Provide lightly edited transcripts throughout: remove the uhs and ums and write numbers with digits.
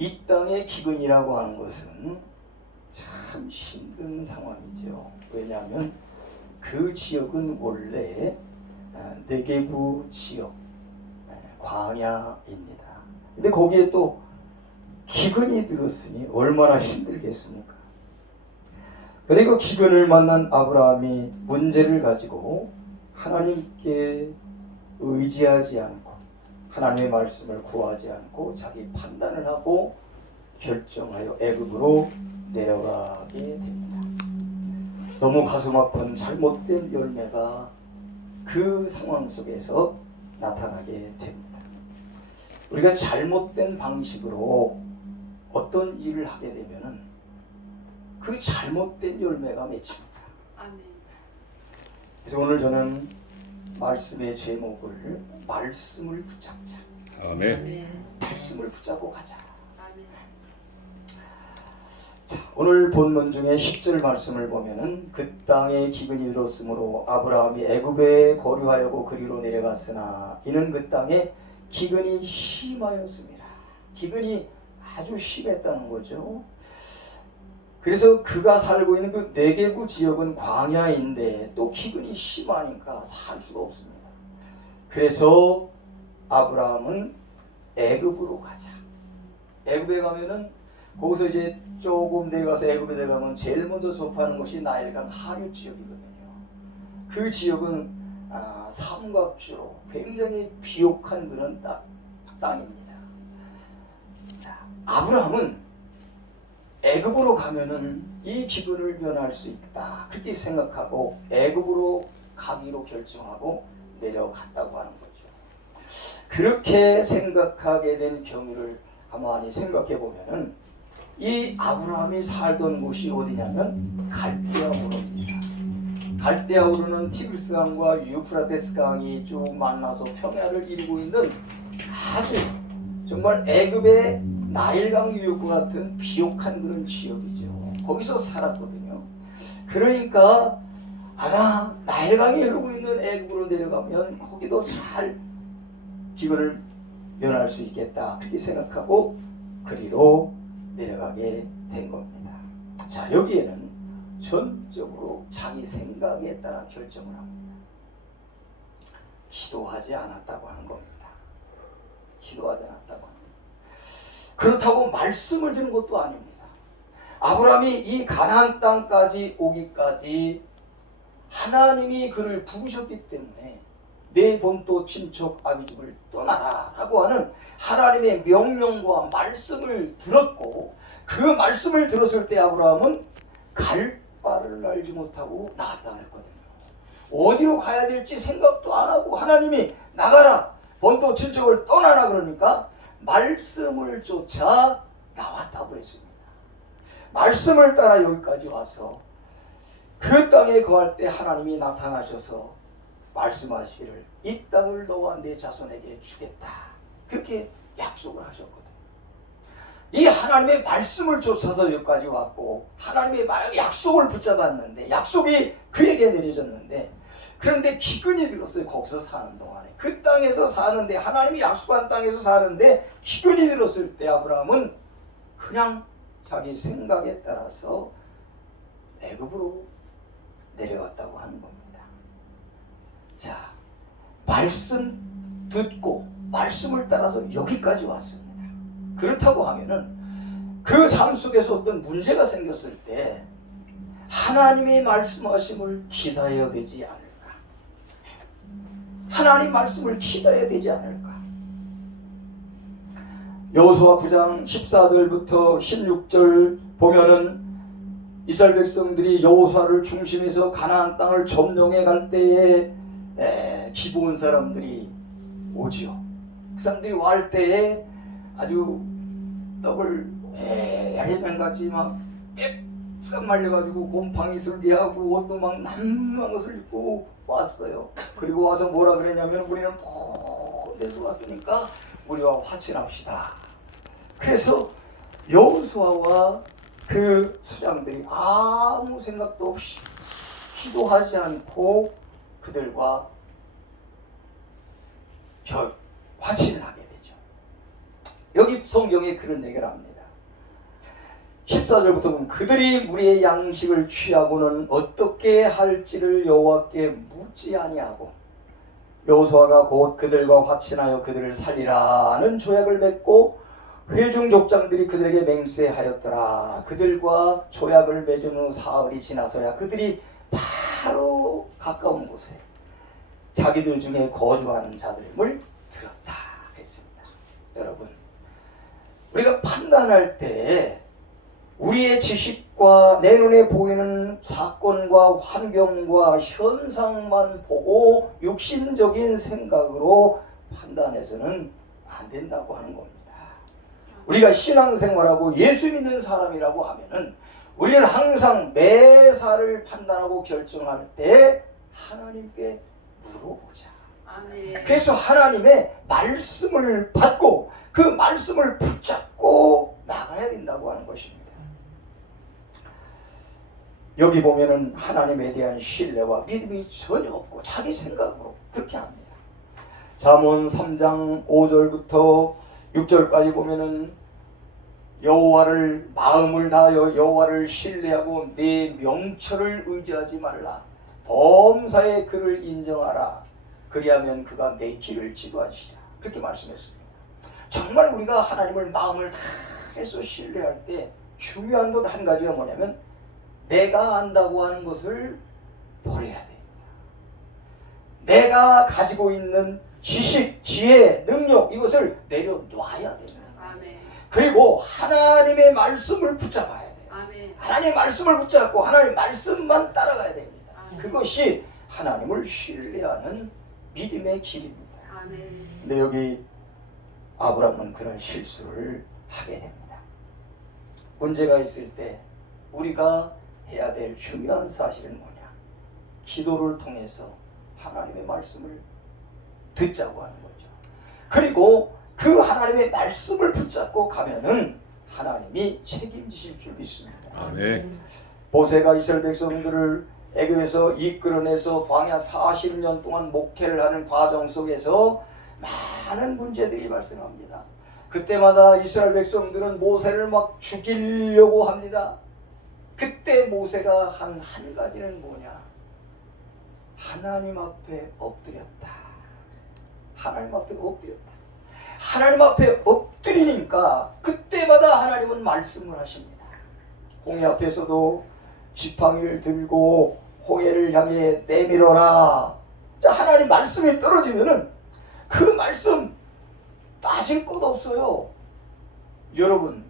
이 땅의 기근이라고 하는 것은 참 힘든 상황이죠. 왜냐하면 그 지역은 원래 네게부 지역, 광야입니다. 근데 거기에 또 기근이 들었으니 얼마나 힘들겠습니까? 그리고 기근을 만난 아브라함이 문제를 가지고 하나님께 의지하지 않고 하나님의 말씀을 구하지 않고 자기 판단을 하고 결정하여 애굽으로 내려가게 됩니다. 너무 가슴 아픈 잘못된 열매가 그 상황 속에서 나타나게 됩니다. 우리가 잘못된 방식으로 어떤 일을 하게 되면은 그 잘못된 열매가 맺힙니다. 아멘. 그래서 오늘 저는 말씀의 제목을 말씀을 붙잡자. 아멘. 말씀을 붙잡고 가자. 아멘. 자, 오늘 본문 중에 10절 말씀을 보면은 그 땅에 기근이 들었으므로 아브라함이 애굽에 거류하려고 그리로 내려갔으나 이는 그 땅에 기근이 심하였습니다. 기근이 아주 심했다는 거죠. 그래서 그가 살고 있는 그 네게부 지역은 광야인데 또 기근이 심하니까 살 수가 없습니다. 그래서 아브라함은 애굽으로 가자. 애굽에 가면은 거기서 이제 조금 내려가서 애굽에 내려가면 제일 먼저 접하는 것이 나일강 하류 지역이거든요. 그 지역은 삼각주로 굉장히 비옥한 그런 땅입니다. 자, 아브라함은 애굽으로 가면은 이 기근을 면할 수 있다 그렇게 생각하고 애굽으로 가기로 결정하고 내려갔다고 하는 거죠. 그렇게 생각하게 된 경위를 가만히 생각해 보면은 이 아브라함이 살던 곳이 어디냐면 갈대아우르입니다. 갈대아우르는 티그리스강과 유프라테스 강이 쭉 만나서 평야를 이루고 있는 아주 정말 애굽의 나일강 유역과 같은 비옥한 그런 지역이죠. 거기서 살았거든요. 그러니까 아마 나일강이 흐르고 있는 애굽으로 내려가면 거기도 잘 기근을 면할 수 있겠다 그렇게 생각하고 그리로 내려가게 된 겁니다. 자, 여기에는 전적으로 자기 생각에 따라 결정을 합니다. 기도하지 않았다고 하는 겁니다. 기도하지 않았다고 합니다. 그렇다고 말씀을 드는 것도 아닙니다. 아브라함이 이 가나안 땅까지 오기까지 하나님이 그를 부르셨기 때문에 내 본토 친척 아비집을 떠나라 라고 하는 하나님의 명령과 말씀을 들었고 그 말씀을 들었을 때 아브라함은 갈 바를 알지 못하고 나갔다 그랬거든요. 어디로 가야 될지 생각도 안 하고 하나님이 나가라 본토 친척을 떠나라 그러니까 말씀을 쫓아 나왔다고 그랬습니다. 말씀을 따라 여기까지 와서 그 땅에 거할 때 하나님이 나타나셔서 말씀하시기를 이 땅을 너와 내 자손에게 주겠다 그렇게 약속을 하셨거든요. 이 하나님의 말씀을 쫓아서 여기까지 왔고 하나님의 약속을 붙잡았는데 약속이 그에게 내려졌는데 그런데 기근이 들었어요. 거기서 사는 동안에 그 땅에서 사는데 하나님이 약속한 땅에서 사는데 기근이 들었을 때 아브라함은 그냥 자기 생각에 따라서 애굽으로 내려갔다고 하는 겁니다. 자, 말씀 듣고 말씀을 따라서 여기까지 왔습니다. 그렇다고 하면은 그 삶 속에서 어떤 문제가 생겼을 때 하나님의 말씀하심을 기다려야 되지 않을까? 하나님 말씀을 기다려야 되지 않을까? 여호수아 9장 14절부터 16절 보면은 이스라엘 백성들이 여호수아를 중심해서 가나안 땅을 점령해 갈 때에 기브온 사람들이 오지요. 그 사람들이 와 때에 아주 떡을 야리맨같이 막 빽 말려가지고 곰팡이 슬기하고 옷도 막 남는 것을 입고 왔어요. 그리고 와서 뭐라 그랬냐면 우리는 먼 데서 왔으니까 우리와 화친합시다. 그래서 여호수아와 그 수장들이 아무 생각도 없이 기도하지 않고 그들과 화친을 하게 되죠. 여기 성경에 그런 얘기를 합니다. 14절부터 보면 그들이 우리의 양식을 취하고는 어떻게 할지를 여호와께 묻지 아니하고 여호수아가 곧 그들과 화친하여 그들을 살리라는 조약을 맺고 회중 족장들이 그들에게 맹세하였더라. 그들과 조약을 맺은 후 사흘이 지나서야 그들이 바로 가까운 곳에 자기들 중에 거주하는 자들임을 들었다 했습니다. 여러분, 우리가 판단할 때 우리의 지식과 내 눈에 보이는 사건과 환경과 현상만 보고 육신적인 생각으로 판단해서는 안 된다고 하는 겁니다. 우리가 신앙생활하고 예수 믿는 사람이라고 하면은 우리는 항상 매사를 판단하고 결정할 때 하나님께 물어보자. 아멘. 그래서 하나님의 말씀을 받고 그 말씀을 붙잡고 나가야 된다고 하는 것입니다. 여기 보면은 하나님에 대한 신뢰와 믿음이 전혀 없고 자기 생각으로 그렇게 합니다. 잠언 3장 5절부터 6절까지 보면은 여호와를 마음을 다하여 여호와를 신뢰하고 내 명철을 의지하지 말라. 범사의 그를 인정하라. 그리하면 그가 내 길을 지도하시리라. 그렇게 말씀했습니다. 정말 우리가 하나님을 마음을 다해서 신뢰할 때 중요한 것 한 가지가 뭐냐면 내가 안다고 하는 것을 버려야 됩니다. 내가 가지고 있는 지식, 지혜, 능력 이것을 내려놔야 됩니다. 아멘. 그리고 하나님의 말씀을 붙잡아야 돼요. 아멘. 하나님의 말씀을 붙잡고 하나님의 말씀만 따라가야 됩니다. 아멘. 그것이 하나님을 신뢰하는 믿음의 길입니다. 아멘. 근데 여기 아브라함은 그런 실수를 하게 됩니다. 문제가 있을 때 우리가 해야 될 중요한 사실은 뭐냐? 기도를 통해서 하나님의 말씀을 듣자고 하는 거죠. 그리고 그 하나님의 말씀을 붙잡고 가면은 하나님이 책임지실 줄 믿습니다. 아멘. 모세가 이스라엘 백성들을 애굽에서 이끌어내서 광야 40년 동안 목회를 하는 과정 속에서 많은 문제들이 발생합니다. 그때마다 이스라엘 백성들은 모세를 막 죽이려고 합니다. 그때 모세가 한 가지는 뭐냐? 하나님 앞에 엎드렸다. 하나님 앞에 엎드렸다. 하나님 앞에 엎드리니까 그때마다 하나님은 말씀을 하십니다. 홍해 앞에서도 지팡이를 들고 홍해를 향해 내밀어라. 자, 하나님 말씀이 떨어지면은 그 말씀 따질 것 없어요. 여러분,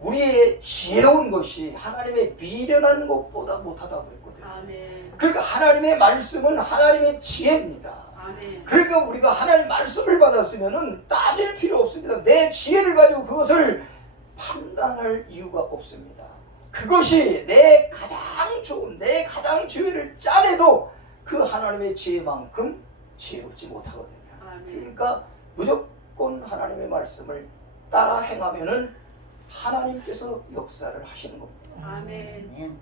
우리의 지혜로운 것이 하나님의 미련한 것보다 못하다고 그랬거든요. 아멘. 그러니까 하나님의 말씀은 하나님의 지혜입니다. 아멘. 그러니까 우리가 하나님 말씀을 받았으면은 따질 필요 없습니다. 내 지혜를 가지고 그것을 판단할 이유가 없습니다. 그것이 내 가장 좋은, 내 가장 지혜를 짜내도 그 하나님의 지혜만큼 지혜롭지 못하거든요. 아멘. 그러니까 무조건 하나님의 말씀을 따라 행하면은 하나님께서 역사를 하시는 겁니다. 아멘.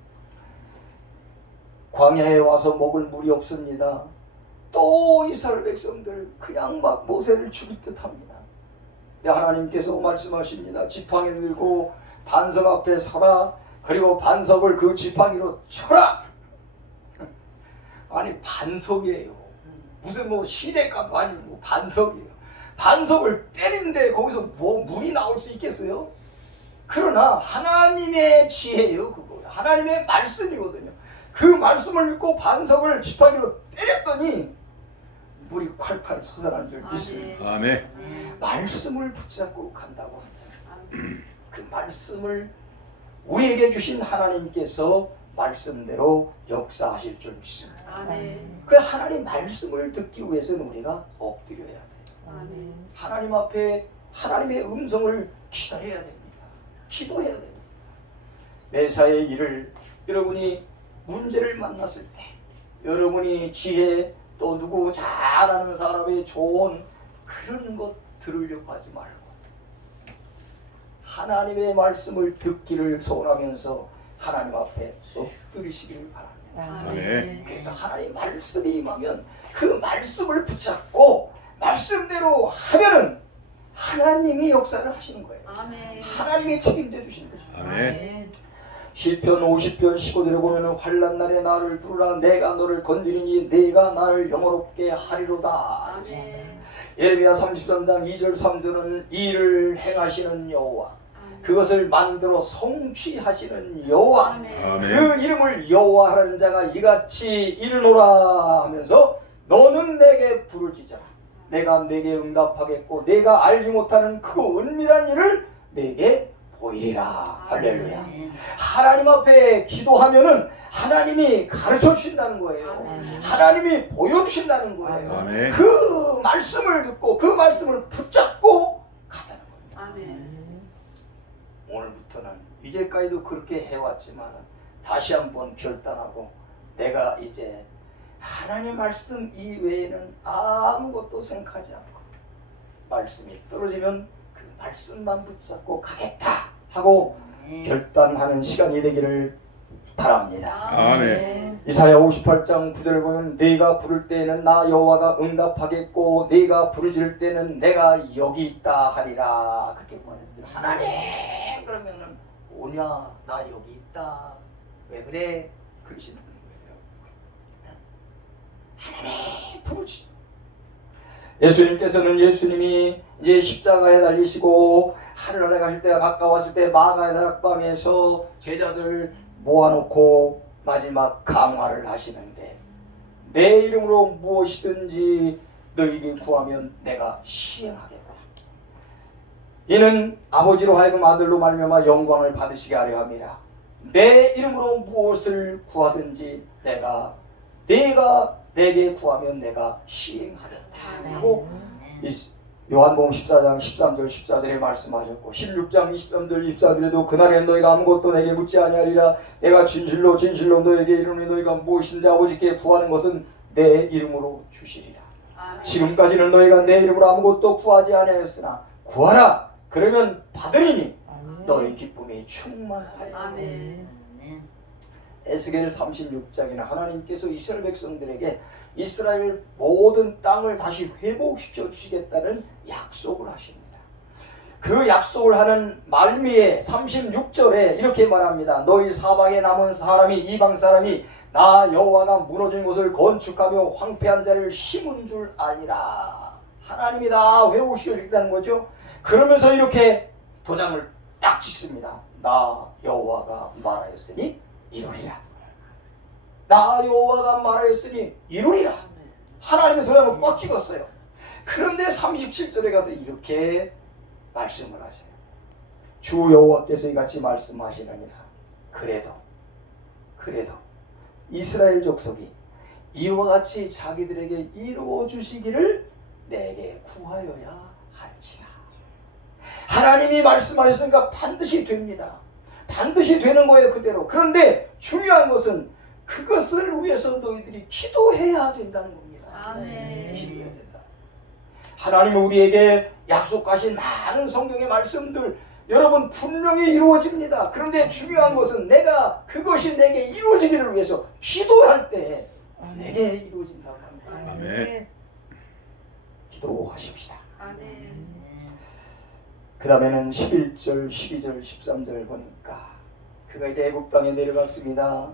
광야에 와서 먹을 물이 없습니다. 또 이스라엘 백성들 그냥 막 모세를 죽일 듯합니다. 하나님께서 말씀하십니다. 지팡이를 들고 반석 앞에 서라. 그리고 반석을 그 지팡이로 쳐라. 아니, 반석이에요. 무슨 뭐 시대가도 아니고 반석이에요. 반석을 때리는데 거기서 뭐 물이 나올 수 있겠어요? 그러나 하나님의 지혜예요. 그거 하나님의 말씀이거든요. 그 말씀을 믿고 반석을 지팡이로 때렸더니 물이 콸콸 솟아나는 줄 믿습니다. 아멘. 말씀을 붙잡고 간다고 합니다. 아멘. 그 말씀을 우리에게 주신 하나님께서 말씀대로 역사하실 줄 믿습니다. 아멘. 그 하나님 말씀을 듣기 위해서는 우리가 엎드려야 돼요. 아멘. 하나님 앞에 하나님의 음성을 기다려야 됩니다. 기도해야 됩니다. 매사의 일을 여러분이 문제를 만났을 때 여러분이 지혜 또 누구 잘하는 사람의 조언 그런 것 들으려고 하지 말고 하나님의 말씀을 듣기를 소원하면서 하나님 앞에 엎드리시기를 바랍니다. 아멘. 그래서 하나님 말씀이 임하면 그 말씀을 붙잡고 말씀대로 하면은 하나님 하나님이 역사를 하시는 거예요. 아멘. 하나님이 책임져 주시는 거죠. 아멘. 시편 50편 15절에 보면 환난 날에 나를 부르라 내가 너를 건드리니 내가 나를 영원롭게 하리로다. 아멘. 예레미야 33장 2절 3절은 일을 행하시는 여호와, 그것을 만들어 성취하시는 여호와, 아멘. 그 이름을 여호와라는 자가 이같이 이르노라 하면서 너는 내게 부르짖어라. 내가 내게 응답하겠고 내가 알지 못하는 그 은밀한 일을 내게 보이리라. 할렐루야. 아멘. 하나님 앞에 기도하면은 하나님이 가르쳐 주신다는 거예요. 아멘. 하나님이 보여주신다는 거예요. 아멘. 그 말씀을 듣고 그 말씀을 붙잡고 가자는 겁니다. 아멘. 오늘부터는 이제까지도 그렇게 해왔지만 다시 한번 결단하고 내가 이제 하나님 말씀 이외에는 아무것도 생각하지 않고 말씀이 떨어지면 그 말씀만 붙잡고 가겠다 하고 결단하는 시간이 되기를 바랍니다. 아멘. 이사야 58장 9절을 보면 내가 부를 때에는 나 여호와가 응답하겠고 내가 부르짖을 때는 내가 여기 있다 하리라. 그렇게 말했어요. 하나님 그러면은 오냐 나 여기 있다. 왜 그래? 그러시는 거예요. 하나님 부르짖. 예수님께서는 예수님이 이제 십자가에 달리시고 하늘나라에 가실 때가 가까웠을 때 마가의 다락방에서 제자들 모아놓고 마지막 강화를 하시는데 내 이름으로 무엇이든지 너희에게 구하면 내가 시행하겠다. 이는 아버지로 하여금 아들로 말미암아 영광을 받으시게 하려 함이라. 내 이름으로 무엇을 구하든지 내가 내게 구하면 내가 시행하겠다 하고 요한복음 14장 13절 14절에 말씀하셨고 16장 23절 24절에도 그날에 너희가 아무것도 내게 묻지 아니하리라. 내가 진실로 진실로 너에게 이르노니 너희가 무엇인지 아버지께 구하는 것은 내 이름으로 주시리라. 아멘. 지금까지는 너희가 내 이름으로 아무것도 구하지 아니하였으나 구하라 그러면 받으리니 너희 기쁨이 충만하리라. 아멘. 에스겔 36장에는 하나님께서 이스라엘 백성들에게 이스라엘 모든 땅을 다시 회복시켜 주시겠다는 약속을 하십니다. 그 약속을 하는 말미에 36절에 이렇게 말합니다. 너희 사방에 남은 사람이 이방 사람이 나 여호와가 무너진 곳을 건축하며 황폐한 자를 심은 줄 알리라. 하나님이 다 회복시켜 주겠다는 거죠. 그러면서 이렇게 도장을 딱 찍습니다. 나 여호와가 말하였으니 이루리라. 나 여호와가 말하였으니 이루리라. 하나님의 도장을 꽉 찍었어요. 그런데 37절에 가서 이렇게 말씀을 하셔요. 주 여호와께서 이같이 말씀하시느니라. 그래도 이스라엘 족속이 이와 같이 자기들에게 이루어 주시기를 내게 구하여야 할지라. 하나님이 말씀하셨으니까 반드시 됩니다. 반드시 되는 거예요, 그대로. 그런데 중요한 것은 그것을 위해서 너희들이 기도해야 된다는 겁니다. 아멘. 기도해야 된다. 하나님은 우리에게 약속하신 많은 성경의 말씀들 여러분 분명히 이루어집니다. 그런데 중요한 것은 내가 그것이 내게 이루어지기를 위해서 기도할 때 내게 이루어진다고 합니다. 아멘. 기도하십시다. 아멘. 그 다음에는 11절, 12절, 13절 보니까 그가 이제 애굽 땅에 내려갔습니다.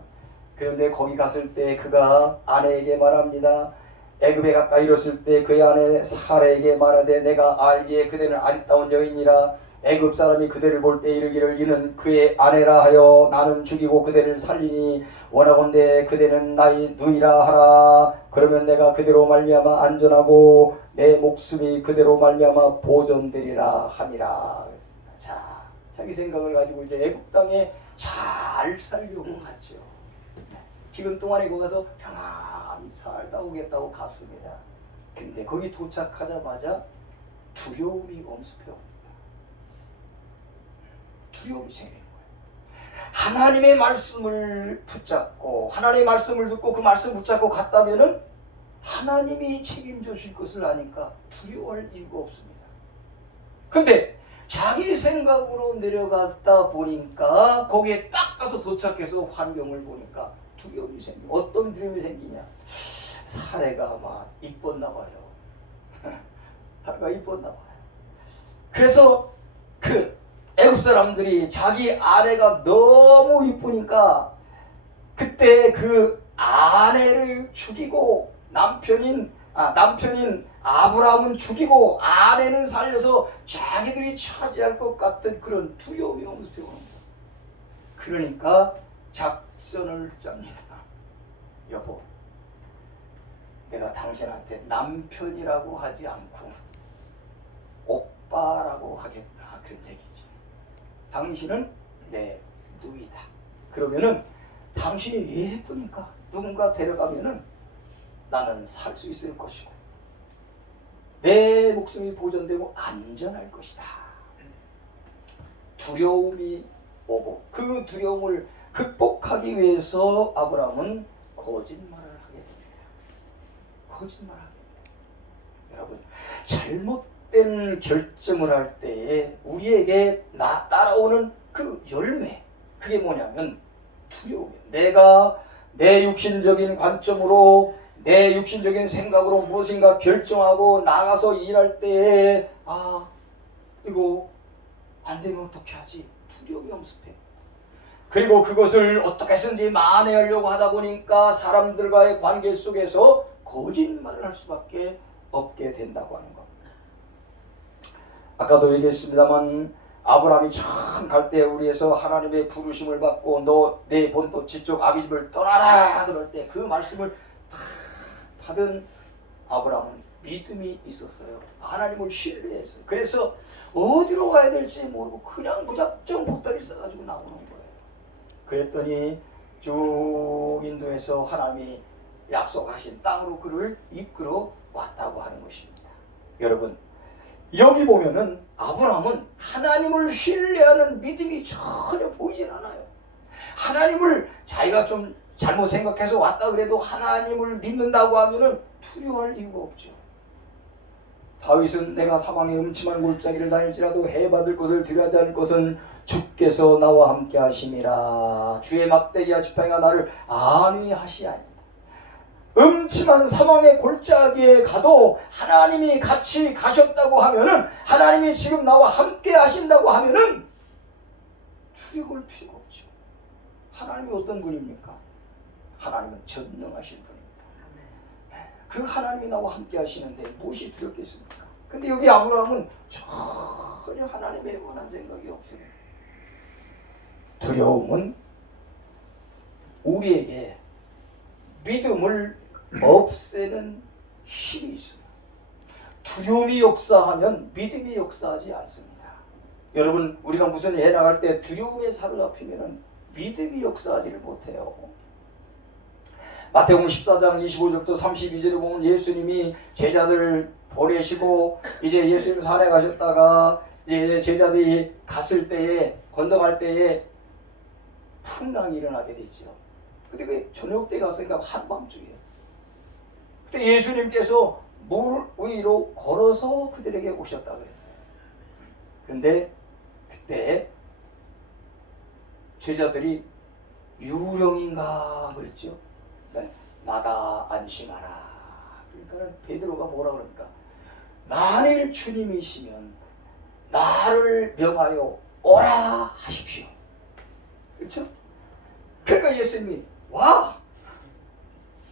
그런데 거기 갔을 때 그가 아내에게 말합니다. 애굽에 가까이 이르렀을 때 그의 아내 사라에게 말하되 내가 알기에 그대는 아리따운 여인이라 애굽 사람이 그대를 볼 때 이르기를 이는 그의 아내라 하여 나는 죽이고 그대를 살리니 원하건대 그대는 나의 누이라 하라. 그러면 내가 그대로 말미암아 안전하고 내 목숨이 그대로 말미암아 보존되리라 하니라. 그랬습니다. 자, 자기 생각을 가지고 이제 애굽 땅에 잘 살려고 갔죠. 기근 동안에 거기 가서 편안히 살다 오겠다고 갔습니다. 근데 거기 도착하자마자 두려움이 엄습해 옵니다. 두려움이 생기는 거예요. 하나님의 말씀을 붙잡고 하나님의 말씀을 듣고 그 말씀 붙잡고 갔다면은 하나님이 책임져 주실 것을 아니까 두려워할 이유가 없습니다. 근데 자기 생각으로 내려갔다 보니까 거기에 딱 가서 도착해서 환경을 보니까 두려움이 생겨. 어떤 두려움이 생기냐? 사례가 막 이뻤나 봐요. 사례가 이뻤나 봐요. 그래서 그 애굽 사람들이 자기 아내가 너무 이쁘니까 그때 그 아내를 죽이고 남편인 아브라함은 죽이고 아내는 살려서 자기들이 차지할 것 같은 그런 두려움이 엄습해 오는 거예요. 그러니까 작전을 짭니다. 여보, 내가 당신한테 남편이라고 하지 않고 오빠라고 하겠다, 그런 얘기죠. 당신은 내 누이다. 그러면은 당신이 예쁘니까 누군가 데려가면은 나는 살 수 있을 것이고 내 목숨이 보존되고 안전할 것이다. 두려움이 오고 그 두려움을 극복하기 위해서 아브라함은 거짓말을 하게 됩니다. 거짓말을 하게 됩니다. 여러분, 잘못된 결정을 할 때에 우리에게 따라오는 그 열매, 그게 뭐냐면 두려움이에요. 내가 내 육신적인 관점으로 내 육신적인 생각으로 무엇인가 결정하고 나가서 일할 때에 이거 안 되면 어떻게 하지? 두려움이 엄습해. 그리고 그것을 어떻게 해서든지 만회하려고 하다 보니까 사람들과의 관계 속에서 거짓말을 할 수밖에 없게 된다고 하는 겁니다. 아까도 얘기했습니다만 아브라함이 처음 갈 때 우리에서 하나님의 부르심을 받고 너 내 본토 지쪽 아비 집을 떠나라 그럴 때 그 말씀을 다 받은 아브라함은 믿음이 있었어요. 하나님을 신뢰했어요. 그래서 어디로 가야 될지 모르고 그냥 무작정 보따리 싸가지고 나오는 거예요. 그랬더니 쭉 인도해서 하나님이 약속하신 땅으로 그를 이끌어 왔다고 하는 것입니다. 여러분, 여기 보면은 아브라함은 하나님을 신뢰하는 믿음이 전혀 보이질 않아요. 하나님을 자기가 좀 잘못 생각해서 왔다 그래도 하나님을 믿는다고 하면은 두려워할 이유가 없죠. 다윗은 내가 사방의 음침한 골짜기를 다닐지라도 해받을 것을 두려워하지 않을 것은 주께서 나와 함께 하심이라. 주의 막대기와 지팡이가 나를 안위하시하니. 음침한 사망의 골짜기에 가도 하나님이 같이 가셨다고 하면은, 하나님이 지금 나와 함께 하신다고 하면은 두려울 필요가 없죠. 하나님이 어떤 분입니까? 하나님은 전능하신 분입니다. 그 하나님이 나와 함께 하시는데 무엇이 두렵겠습니까? 근데 여기 아브라함은 전혀 하나님에 관한 생각이 없어요. 두려움은 우리에게 믿음을 없애는 힘이 있어요. 두려움이 역사하면 믿음이 역사하지 않습니다. 여러분, 우리가 무슨 일 해나갈 때 두려움에 사로잡히면 믿음이 역사하지를 못해요. 마태복음 14장 25절부터 32절에 보면 예수님이 제자들을 보내시고 이제 예수님 산에 가셨다가 이제 제자들이 갔을 때에, 건너갈 때에 풍랑이 일어나게 되죠. 근데 그 저녁 때 갔으니까 한밤중이에요. 그때 예수님께서 물 위로 걸어서 그들에게 오셨다 그랬어요. 그런데 그때 제자들이 유령인가 그랬죠. 나다 안심하라. 그러니까 베드로가 뭐라 그러니까, 만일 주님이시면 나를 명하여 오라 하십시오. 그렇죠? 그러니까 예수님이 와.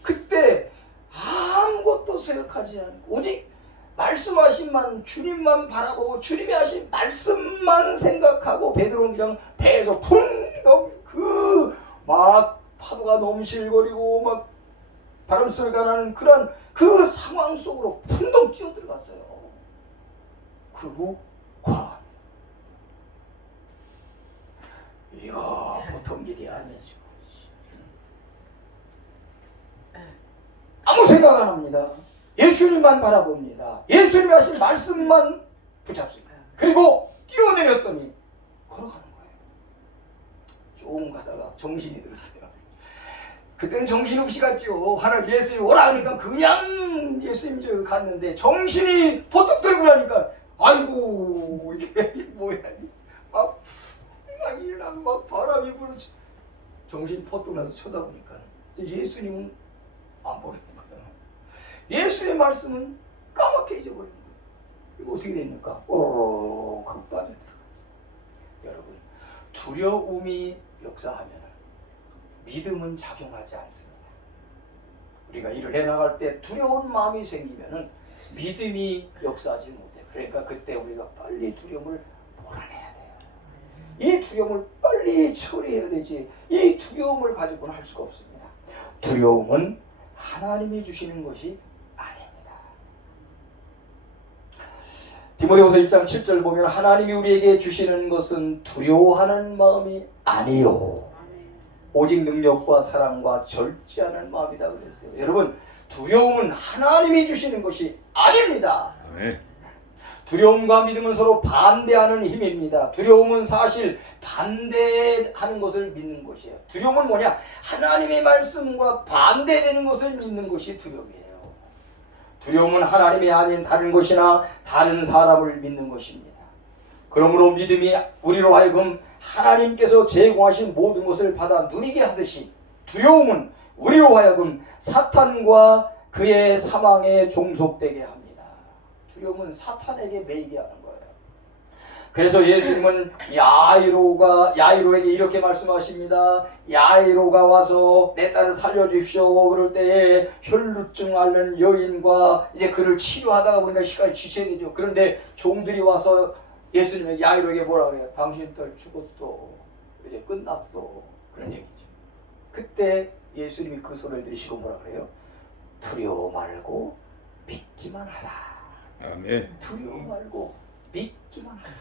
그때 아무것도 생각하지 않고 오직 말씀하신만, 주님만 바라보고 주님이 하신 말씀만 생각하고 베드로는 그냥 배에서 풍덩 막 파도가 넘실거리고 막 바람 소리가 나는 그런 그 상황 속으로 풍덩 뛰어 들어갔어요. 그리고 걸어갑니다. 이거 보통 일이 아니죠. 아무 생각 안 합니다. 예수님만 바라봅니다. 예수님이 하신 말씀만 붙잡습니다. 그리고 뛰어내렸더니 걸어가는 거예요. 조금 가다가 정신이 들었어요. 그때는 정신없이 갔지요. 하나님 예수님 오라 그러니까 그냥 예수님 저 갔는데 정신이 포떡 들고 나니까 아이고 이게 뭐야, 막 일어나고 막 바람이 불어 정신 퍼뜩 나서 쳐다보니까 예수님은 안 보이는 거예요. 예수의 말씀은 까맣게 잊어버린 거예요. 이거 어떻게 됩니까? 두려움이 역사하면 믿음은 작용하지 않습니다. 우리가 일을 해나갈 때 두려운 마음이 생기면 믿음이 역사하지 못해요. 그러니까 그때 우리가 빨리 두려움을 몰아내야 돼요. 이 두려움을 빨리 처리해야 되지, 이 두려움을 가지고는 할 수가 없습니다. 두려움은 하나님이 주시는 것이 아닙니다. 디모데후서 1장 7절 보면 하나님이 우리에게 주시는 것은 두려워하는 마음이 아니요 오직 능력과 사랑과 절제하는 마음이다 그랬어요. 여러분, 두려움은 하나님이 주시는 것이 아닙니다. 아멘. 두려움과 믿음은 서로 반대하는 힘입니다. 두려움은 사실 반대하는 것을 믿는 것이에요. 두려움은 뭐냐? 하나님의 말씀과 반대되는 것을 믿는 것이 두려움이에요. 두려움은 하나님이 아닌 다른 것이나 다른 사람을 믿는 것입니다. 그러므로 믿음이 우리로 하여금 하나님께서 제공하신 모든 것을 받아 누리게 하듯이 두려움은 우리로 하여금 사탄과 그의 사망에 종속되게 합니다. 두려움은 사탄에게 매이게 하는 거예요. 그래서 예수님은 야이로에게 이렇게 말씀하십니다. 야이로가 와서 내 딸을 살려주십시오. 그럴 때에 혈루증 앓는 여인과 이제 그를 치료하다가 보니까 시간이 지체야 되죠. 그런데 종들이 와서 예수님이 야이로에게 뭐라 그래요? 당신 딸 죽었어. 이제 끝났어. 그런 얘기죠. 그때 예수님이 그 소리를 들으시고 뭐라 그래요? 두려워 말고 믿기만 하라. 아멘. 두려워 말고 믿기만 하라.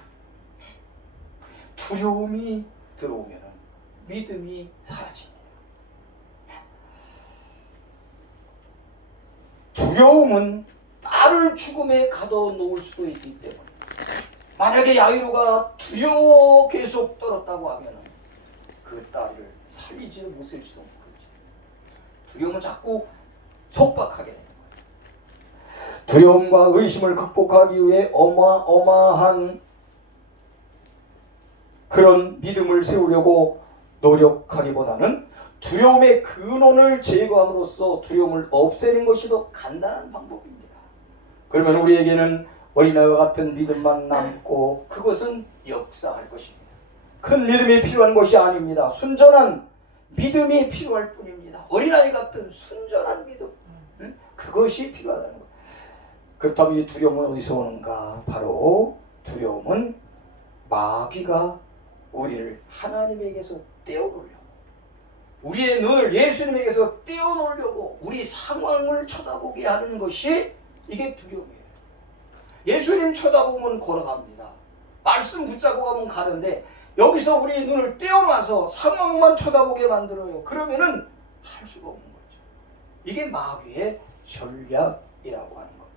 두려움이 들어오면 믿음이 사라집니다. 두려움은 딸을 죽음에 가둬놓을 수도 있기 때문에 만약에 야이로가 두려워 계속 떨었다고 하면 그 딸을 살리지 못할지도 모르지. 두려움은 자꾸 속박하게 되는 거예요. 두려움과 의심을 극복하기 위해 어마어마한 그런 믿음을 세우려고 노력하기보다는 두려움의 근원을 제거함으로써 두려움을 없애는 것이 더 간단한 방법입니다. 그러면 우리에게는 어린아이와 같은 믿음만 남고 그것은 역사할 것입니다. 큰 믿음이 필요한 것이 아닙니다. 순전한 믿음이 필요할 뿐입니다. 어린아이 같은 순전한 믿음, 그것이 필요하다는 것. 그렇다면 이 두려움은 어디서 오는가? 바로 두려움은 마귀가 우리를 하나님에게서 떼어놓으려고, 우리의 눈을 예수님에게서 떼어놓으려고 우리 상황을 쳐다보게 하는 것이 이게 두려움이에요. 예수님 쳐다보면 걸어갑니다. 말씀 붙잡고 가면 가는데 여기서 우리 눈을 떼어놔서 상황만 쳐다보게 만들어요. 그러면은 할 수가 없는 거죠. 이게 마귀의 전략이라고 하는 것.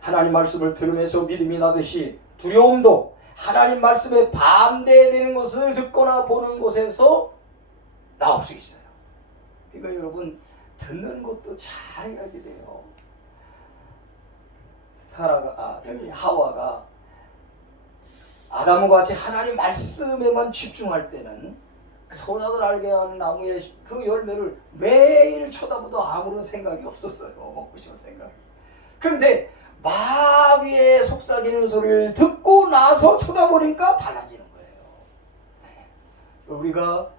하나님 말씀을 들으면서 믿음이 나듯이 두려움도 하나님 말씀에 반대되는 것을 듣거나 보는 곳에서 나올 수 있어요. 그러니까 여러분, 듣는 것도 잘 해야지 돼요. 하와가 아담과 같이 하나님 말씀에만 집중할 때는 선악을 알게 하는 나무의 그 열매를 매일 쳐다보도 아무런 생각이 없었어요. 먹고 싶은 생각이. 그런데 마귀의 속삭이는 소리를 듣고 나서 쳐다보니까 달라지는 거예요. 우리가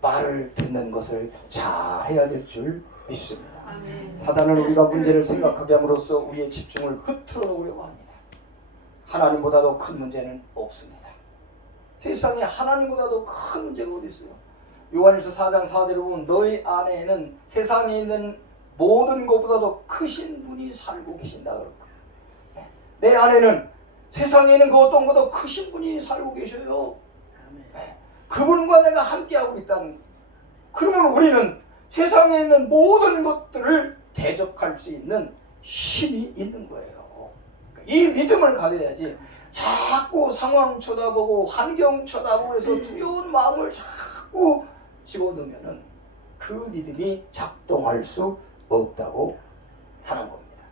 말을 듣는 것을 잘 해야 될 줄 믿습니다. 아멘. 사단은 우리가 문제를 생각하게 함으로써 우리의 집중을 흐트러 놓으려고 합니다. 하나님보다도 큰 문제는 없습니다. 세상에 하나님보다도 큰 문제가 어디 있어요? 요한일서 4장 4절에 보면 너희 안에는 세상에 있는 모든 것보다도 크신 분이 살고 계신다 그렇고, 내 안에는 세상에 있는 그 어떤 것보다 크신 분이 살고 계셔요. 그분과 내가 함께하고 있다는 거예요. 그러면 우리는 세상에 있는 모든 것들을 대적할 수 있는 힘이 있는 거예요. 이 믿음을 가져야지 자꾸 상황 쳐다보고 환경 쳐다보고 해서 두려운 마음을 자꾸 집어넣으면 그 믿음이 작동할 수 없다고 하는 겁니다.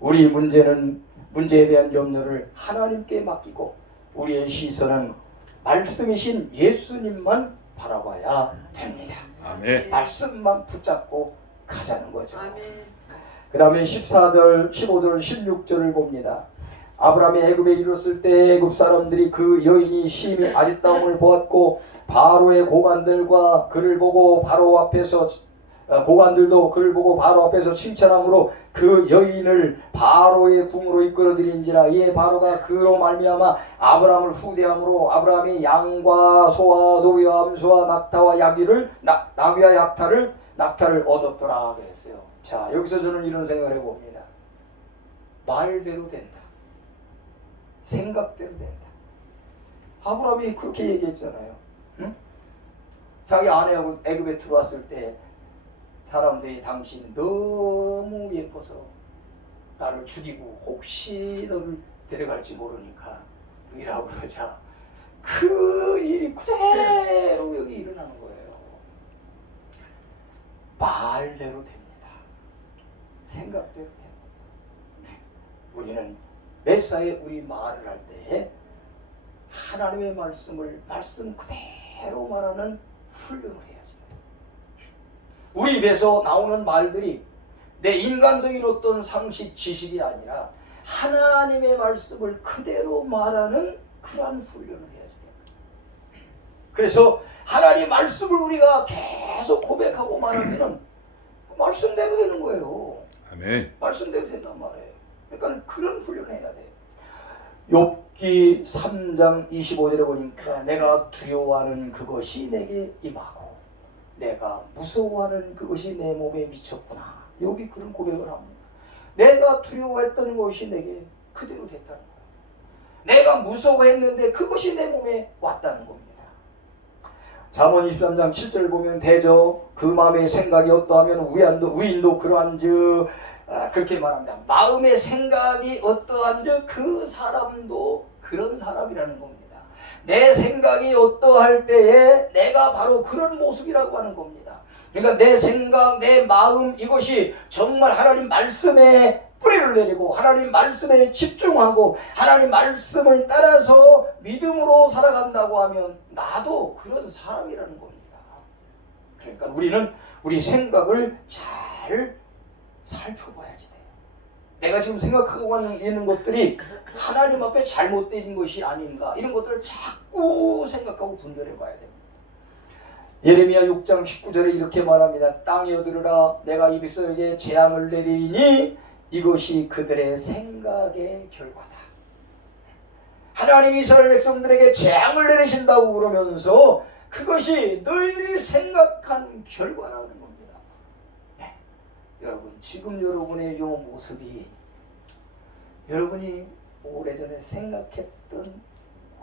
우리 문제에 대한 염려를 하나님께 맡기고 우리의 시선은 말씀이신 예수님만 바라봐야 됩니다. 아멘. 말씀만 붙잡고 가자는 거죠. 아멘. 그 다음에 14절, 15절, 16절을 봅니다. 아브라함이 애굽에 이르렀을 때 애굽 사람들이 그 여인이 심히 아리따움을 보았고 바로의 고관들과 그를 보고 바로 앞에서 고관들도 그를 보고 바로 앞에서 칭찬함으로 그 여인을 바로의 궁으로 이끌어들인지라. 이에 바로가 그로 말미암아 아브라함을 후대함으로 아브라함이 양과 소와 노비와 암소와 낙타와 나귀와 낙타를 얻었더라 그랬어요. 자, 여기서 저는 이런 생각을 해봅니다. 말대로 된다. 생각대로 된다. 아브라함이 그렇게 얘기했잖아요. 응? 자기 아내하고 애굽에 들어왔을 때 사람들이 당신 너무 예뻐서 나를 죽이고 혹시 너를 데려갈지 모르니까 이라고 그러자 그 일이 그대로 여기 일어나는 거예요. 말대로 됩니다. 생각대로 됩니다. 우리는 메사에 우리 말을 할 때 하나님의 말씀 그대로 말하는 훈련을 해야지. 우리 입에서 나오는 말들이 내 인간적인 어떤 상식 지식이 아니라 하나님의 말씀을 그대로 말하는 그러한 훈련을 해야지. 그래서 하나님 말씀을 우리가 계속 고백하고 말하면 말씀대로 되는 거예요. 아멘. 말씀대로 된단 말이에요. 그러니까 그런 훈련을 해야 돼요. 욥기 3장 25절에 보니까 내가 두려워하는 그것이 내게 임하고 내가 무서워하는 그것이 내 몸에 미쳤구나. 욥이 그런 고백을 합니다. 내가 두려워했던 것이 내게 그대로 됐다는 거예요. 내가 무서워했는데 그것이 내 몸에 왔다는 겁니다. 잠언 23장 7절 보면 대저 그 마음의 생각이 어떠하면 위인도 그러한즉 그렇게 말합니다. 마음의 생각이 어떠한즉 그 사람도 그런 사람이라는 겁니다. 내 생각이 어떠할 때에 내가 바로 그런 모습이라고 하는 겁니다. 그러니까 내 생각, 내 마음 이것이 정말 하나님 말씀에 뿌리를 내리고 하나님 말씀에 집중하고 하나님 말씀을 따라서 믿음으로 살아간다고 하면 나도 그런 사람이라는 겁니다. 그러니까 우리는 우리 생각을 잘 살펴봐야지 돼요. 내가 지금 생각하고 있는 것들이 하나님 앞에 잘못된 것이 아닌가 이런 것들을 자꾸 생각하고 분별해 봐야 됩니다. 예레미야 6장 19절에 이렇게 말합니다. 땅이여 들으라 내가 이스라엘에게 재앙을 내리니 이것이 그들의 생각의 결과다. 하나님이 이스라엘 백성들에게 재앙을 내리신다고 그러면서 그것이 너희들이 생각한 결과라는 겁니다. 네. 여러분 지금 여러분의 이 모습이 여러분이 오래전에 생각했던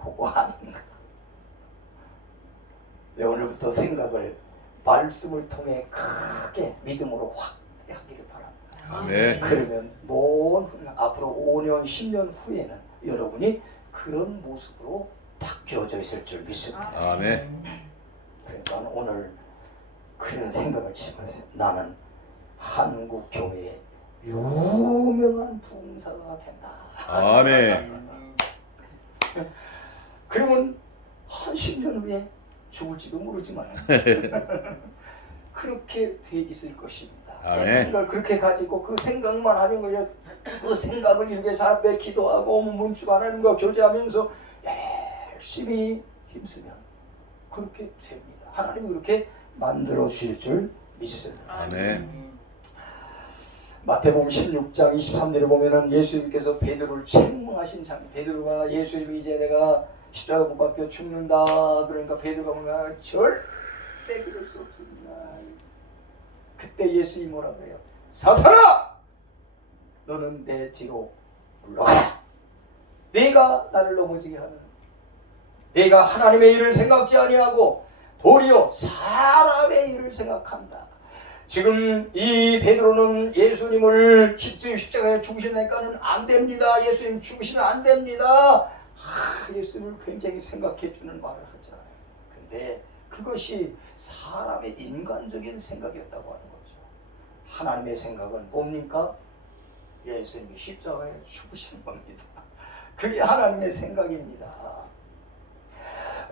그거 아닌가? 네, 오늘부터 생각을 말씀을 통해 크게 믿음으로 확 하기를 바랍니다. 아멘. 그러면 앞으로 5년, 10년 후에는 여러분이 그런 모습으로 바뀌어져 있을 줄 믿습니다. 아멘. 그러니까 오늘 그런 생각을 집어주세요. 나는 한국 교회의 유명한 부흥사가 된다. 아멘. 그러면 한 10년 후에 죽을지도 모르지만 그렇게 돼 있을 것입니다. 아멘. 내 생각을 그렇게 가지고 그 생각만 하는 거예요. 그 생각을 이렇게 사람에 기도하고 멈추고 하나님과 교제하면서 열심히 힘쓰면 그렇게 됩니다. 하나님이 그렇게 만들어 주실 줄 믿습니다. 아멘. 마태복음 16장 23절에 보면은 예수님께서 베드로를 책망하신 장면. 베드로가 예수님이 이제 내가 십자가 못 박혀 죽는다. 그러니까 베드로가 뭔가 절대 그럴 수 없습니다. 그때 예수님이 뭐라 그래요? 사탄아! 너는 내 뒤로 물러가라. 네가 나를 넘어지게 하는 네가 하나님의 일을 생각지 아니하고 도리어 사람의 일을 생각한다. 지금 이 베드로는 예수님을 십자가에 죽으시니까는 안 됩니다. 예수님 죽으시면 안 됩니다. 예수님을 굉장히 생각해 주는 말을 하잖아요. 근데 그것이 사람의 인간적인 생각이었다고 하는 거죠. 하나님의 생각은 뭡니까? 예수님이 십자가에 죽으시는 겁니다. 그게 하나님의 생각입니다.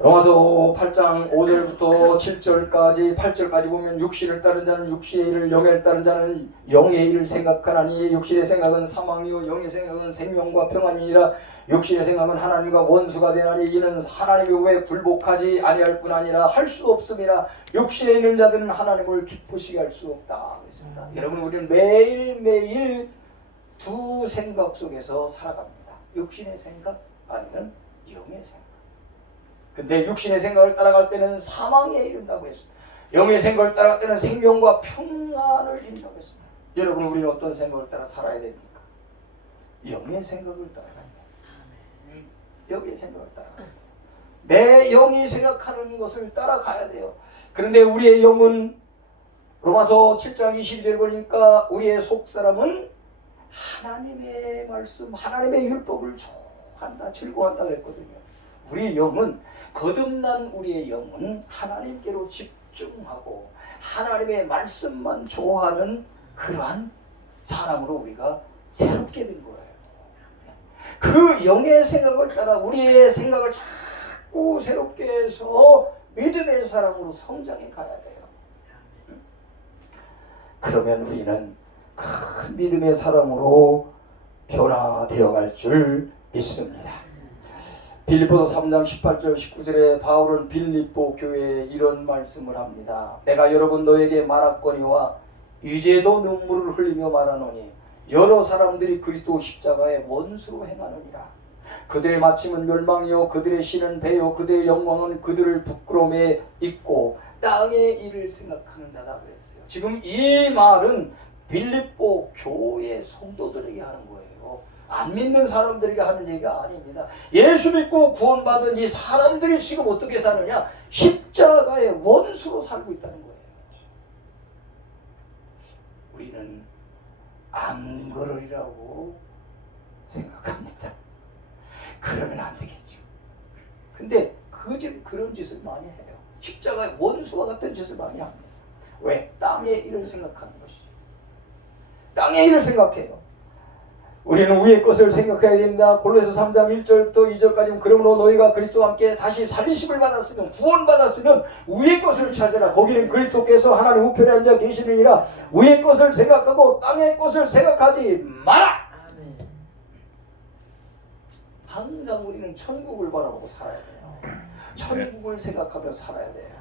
로마서 8장 5절부터 7절까지 8절까지 보면 육신을 따른 자는 육신의 일을, 영을 따른 자는 영의 일을 생각하나니 육신의 생각은 사망이요 영의 생각은 생명과 평안이니라. 육신의 생각은 하나님과 원수가 되나니 이는 하나님의 왜 굴복하지 아니할 뿐 아니라 할 수 없음이라. 육신에 있는 자들은 하나님을 기쁘시게 할 수 없다 그랬습니다. 여러분, 우리는 매일매일 두 생각 속에서 살아갑니다. 육신의 생각 아니면 영의 생각. 근데 육신의 생각을 따라갈 때는 사망에 이른다고 했습니다. 영의 생각을 따라갈 때는 생명과 평안을 이룬다고 했습니다. 여러분, 우리는 어떤 생각을 따라 살아야 됩니까? 영의 생각을 따라가야 돼요. 영의 생각을 따라가야 돼요. 내 영이 생각하는 것을 따라가야 돼요. 그런데 우리의 영은 로마서 7장 22절 보니까 우리의 속사람은 하나님의 말씀, 하나님의 율법을 좋아한다, 즐거워한다 그랬거든요. 우리의 영은, 거듭난 우리의 영은 하나님께로 집중하고 하나님의 말씀만 좋아하는 그러한 사람으로 우리가 새롭게 된 거예요. 그 영의 생각을 따라 우리의 생각을 자꾸 새롭게 해서 믿음의 사람으로 성장해 가야 돼요. 그러면 우리는 큰 믿음의 사람으로 변화되어 갈 줄 믿습니다. 빌립보서 3장 18절 19절에 바울은 빌립보 교회에 이런 말씀을 합니다. 내가 여러분 너에게 말하거니와 이제도 눈물을 흘리며 말하노니 여러 사람들이 그리스도 십자가의 원수로 행하느니라. 그들의 마침은 멸망이요 그들의 신은 배요 그들의 영광은 그들을 부끄러움에 있고 땅의 일을 생각하는 자다 그랬어요. 지금 이 말은 빌립보 교회 성도들에게 하는 거예요. 안 믿는 사람들에게 하는 얘기가 아닙니다. 예수 믿고 구원받은 이 사람들이 지금 어떻게 사느냐? 십자가의 원수로 살고 있다는 거예요. 우리는 안 그러리라고 생각합니다. 그러면 안 되겠죠. 근데 그런 짓을 많이 해요. 십자가의 원수와 같은 짓을 많이 합니다. 왜? 땅의 일을 생각하는 것이죠. 땅의 일을 생각해요. 우리는 위의 것을 생각해야 됩니다. 골로새서 3장 1절부터 2절까지 그러므로 너희가 그리스도와 함께 다시 살리심을 받았으면 구원받았으면 위의 것을 찾으라. 거기는 그리스도께서 하나님 우편에 앉아 계시느니라. 위의 것을 생각하고 땅의 것을 생각하지 마라. 항상 우리는 천국을 바라보고 살아야 돼요. 천국을 생각하며 살아야 돼요.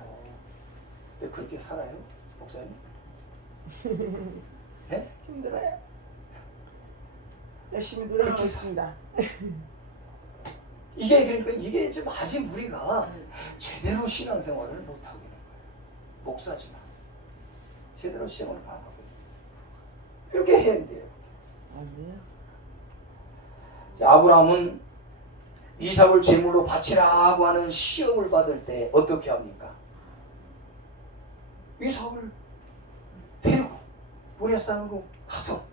근데 그렇게 살아요? 목사님? 네? 힘들어요. 열심히 노력하고 있습니다. 이게 지금 아직 우리가 제대로 신앙생활을 못하고 있는 거예요. 목사지만 제대로 시험을 안 하고 이렇게 해야 돼요. 자, 아브라함은 이삭을 제물로 바치라고 하는 시험을 받을 때 어떻게 합니까? 이삭을 데리고 모리아산으로 가서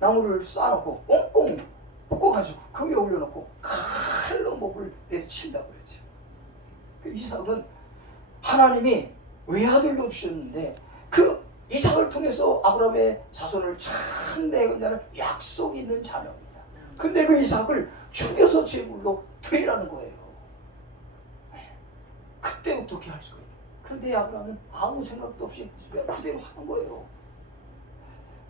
나무를 쌓아놓고 꽁꽁 묶어가지고 그 위에 올려놓고 칼로 목을 내리친다고 그랬죠. 그 이삭은 하나님이 외아들로 주셨는데 그 이삭을 통해서 아브라함의 자손을 참 내건다는 약속이 있는 자녀입니다. 근데 그 이삭을 죽여서 제물로 드리라는 거예요. 그때 어떻게 할 수가 있냐. 근데 아브라함은 아무 생각도 없이 그냥 그대로 하는 거예요.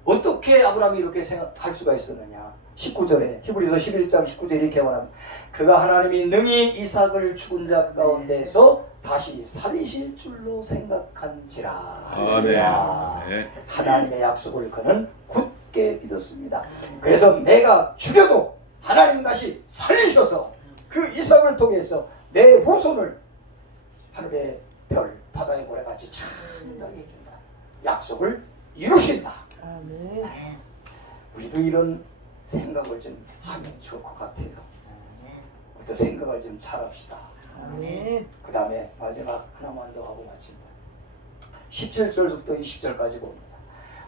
어떻게 아브라함이 이렇게 생각할 수가 있었느냐. 19절에 히브리서 11장 19절에 이렇게 말합니다. 그가 하나님이 능히 이삭을 죽은 자 가운데서 다시 살리실 줄로 생각한지라. 아멘. 하나님의 약속을 그는 굳게 믿었습니다. 그래서 내가 죽여도 하나님은 다시 살리셔서 그 이삭을 통해서 내 후손을 하늘의 별 바다의 모래같이 찬란하게 해준다. 약속을 이루신다. 아멘. 우리도 이런 생각을 좀 하면 좋을 것 같아요. 우리도 생각을 좀 잘합시다. 아멘. 그 다음에 마지막 하나만 더 하고 마칩니다. 17절부터 20절까지 봅니다.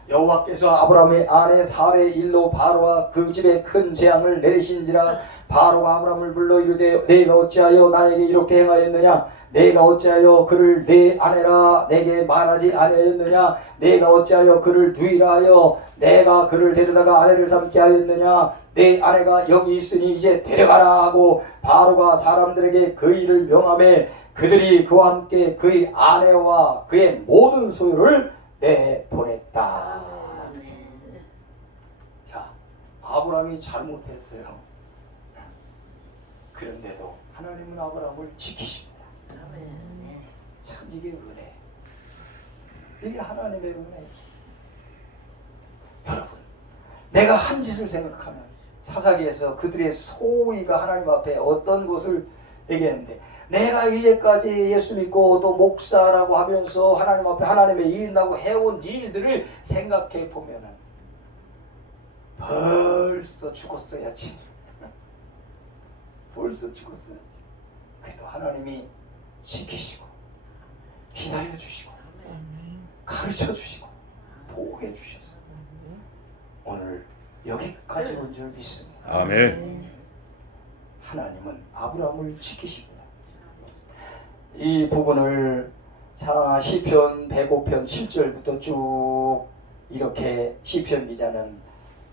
여호와께서 아브라함의 아내 사레의 일로 바로와 그 집에 큰 재앙을 내리신지라. 바로가 아브라함을 불러 이르되 내가 어찌하여 나에게 이렇게 행하였느냐. 내가 어찌하여 그를 내 아내라 내게 말하지 아니하였느냐. 내가 어찌하여 그를 누이라 하여 내가 그를 데려다가 아내를 삼게 하였느냐. 내 아내가 여기 있으니 이제 데려가라 하고 바로가 사람들에게 그 일을 명하매 그들이 그와 함께 그의 아내와 그의 모든 소유를 내보냈다. 자, 아브라함이 잘못했어요. 그런데도 하나님은 아브라함을 지키십니다. 참 이게 은혜. 이게 하나님의 은혜. 여러분, 내가 한 짓을 생각하면 사사기에서 그들의 소위가 하나님 앞에 어떤 것을 얘기했는데, 내가 이제까지 예수 믿고 또 목사라고 하면서 하나님 앞에 하나님의 일이라고 해온 일들을 생각해 보면은 벌써 죽었어야지. 벌써 죽었어야지. 그래도 하나님이 지키시고 기다려 주시고 가르쳐 주시고 보호해 주셔서 오늘 여기까지 온 줄 믿습니다. 아멘. 하나님은 아브라함을 지키십니다. 이 부분을 자 시편 105편 7절부터 쭉 이렇게 시편 기자는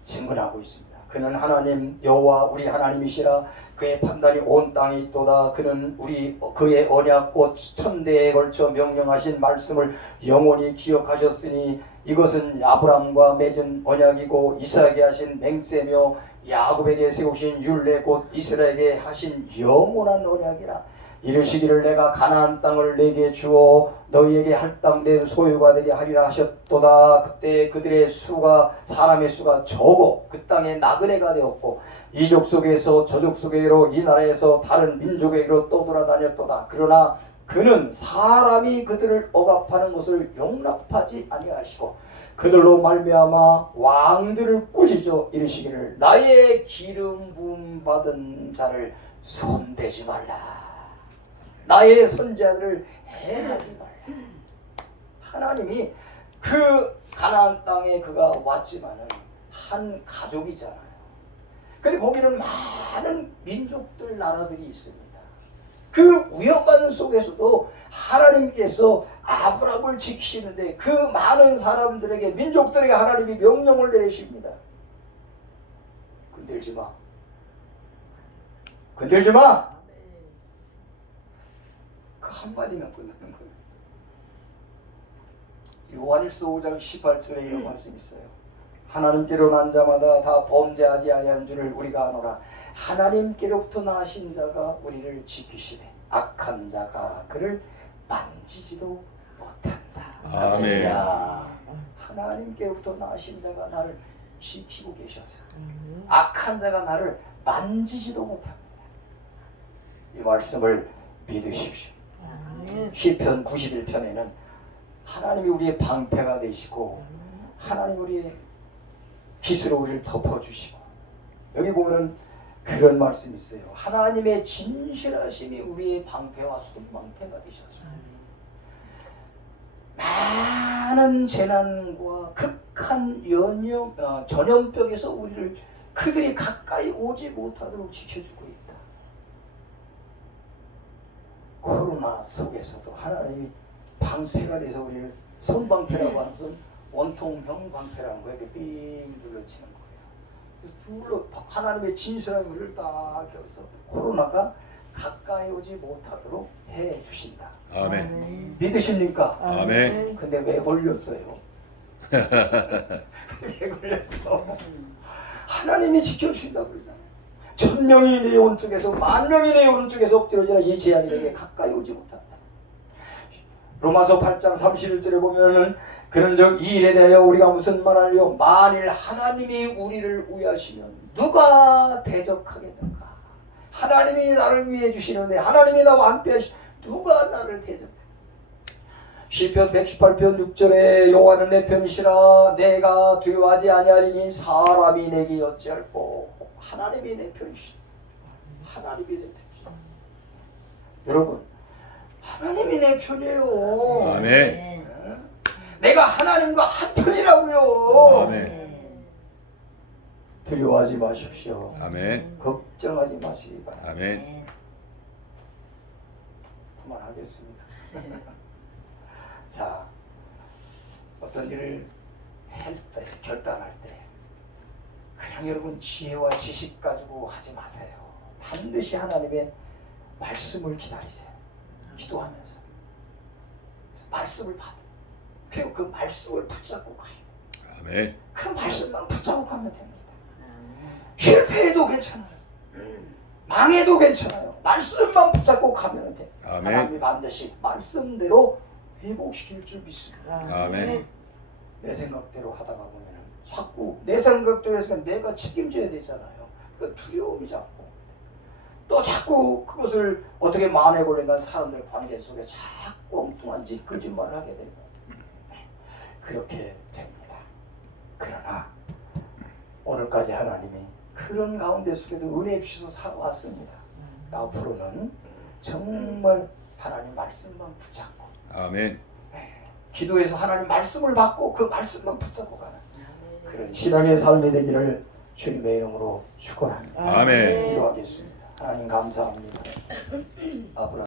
증언하고 있습니다. 그는 하나님 여호와 우리 하나님이시라. 그의 판단이 온 땅에 있도다. 그는 그의 언약꽃 천대에 걸쳐 명령하신 말씀을 영원히 기억하셨으니 이것은 아브라함과 맺은 언약이고 이삭에게 하신 맹세며 야곱에게 세우신 율례 곧 이스라엘에게 하신 영원한 언약이라. 이르시기를 내가 가나안 땅을 내게 주어 너희에게 할당된 소유가 되게 하리라 하셨도다. 그때 그들의 수가 사람의 수가 적어 그 땅에 나그네가 되었고 이족 속에서 저족 속에로 이 나라에서 다른 민족에게로 떠돌아다녔도다. 그러나 그는 사람이 그들을 억압하는 것을 용납하지 아니하시고 그들로 말미암아 왕들을 꾸짖어 이르시기를 나의 기름 부음 받은 자를 손대지 말라. 나의 선자들을 해하지 말라. 하나님이 그 가나안 땅에 그가 왔지만은 한 가족이잖아요. 근데 거기는 많은 민족들 나라들이 있습니다. 그 위험한 속에서도 하나님께서 아브라함을 지키시는데 그 많은 사람들에게 민족들에게 하나님이 명령을 내리십니다. 건들지 마. 건들지 마. 그 한마디면 끝나는 거예요. 요한일서 5장 18절에 이런 말씀이 있어요. 하나님께로 난 자마다 다 범죄하지 아니한 줄을 우리가 아노라. 하나님께로부터 나신 자가 우리를 지키시되 악한 자가 그를 만지지도 못한다. 아멘. 하나님께로부터 나신 자가 나를 지키고 계셔서 악한 자가 나를 만지지도 못합니다. 이 말씀을 믿으십시오. 시편 91편에는 하나님이 우리의 방패가 되시고 하나님 우리의 깃으로 우리를 덮어주시고 여기 보면은 그런 말씀이 있어요. 하나님의 진실하심이 우리의 방패와 손방패가 되셨어요. 많은 재난과 극한 전염병에서 우리를 그들이 가까이 오지 못하도록 지켜주고 있다. 코로나 속에서도 하나님이 방패가 돼서 우리를 손방패라고 하는 것은 원통형 방패라는 거예요. 이렇게 삥 둘러치는 거예요. 그래서 둘러 하나님의 진실한 우리를 딱 껴서 코로나가 가까이 오지 못하도록 해 주신다. 아멘. 믿으십니까? 아멘. 근데 왜 걸렸어요? 왜 걸렸어? 하나님이 지켜주신다고 그러잖아요. 1000명이 내 오른쪽에서 10,000명이 내 오른쪽에서 엎드려지나 이 재앙이 내게 가까이 오지 못한다. 로마서 8장 31절에 보면은 그런즉 이 일에 대하여 우리가 무슨 말하리요? 만일 하나님이 우리를 위하시면 누가 대적하겠는가? 하나님이 나를 위해 주시는데 하나님이 나와 함께 하시 누가 나를 대적해? 시편 118편 6절에 여호와는 내 편이시라 내가 두려워하지 아니하리니 사람이 내게 어찌할꼬. 하나님이 내 편이시라. 하나님이 내 편이시라. 여러분 하나님이 내 편이에요. 아멘. 내가 하나님과 한편이라고요. 아멘. 두려워하지 마십시오. 아멘. 걱정하지 마시기 바랍니다. 아멘. 그만하겠습니다. 자, 어떤 일을 할 때, 결단할 때 그냥 여러분 지혜와 지식 가지고 하지 마세요. 반드시 하나님의 말씀을 기다리세요. 기도하면서 그래서 말씀을 받아. 그리고 그 말씀을 붙잡고 가요. 아멘. 그 말씀만 붙잡고 가면 됩니다. 실패해도 괜찮아요. 망해도 괜찮아요. 말씀만 붙잡고 가면 돼. 아멘. 하나님이 반드시 말씀대로 회복시킬 줄 믿습니다. 아멘. 내 생각대로 하다가 보면은 자꾸 내 생각대로 해서 내가 책임져야 되잖아요. 그 두려움이 자꾸 또 자꾸 그것을 어떻게 만회보려니까 사람들 관계 속에 자꾸 엉뚱한 짓 거짓말을 하게 되고 그렇게 됩니다. 그러나 오늘까지 하나님이 그런 가운데 속에도 은혜 주셔서 살아왔습니다. 앞으로는 정말 하나님 말씀만 붙잡고 아멘. 기도해서 하나님 말씀을 받고 그 말씀만 붙잡고 가는 그런 신앙의 삶이 되기를 주님의 이름으로 축원합니다. 아멘. 기도하겠습니다. 하나님 감사합니다. 아브라함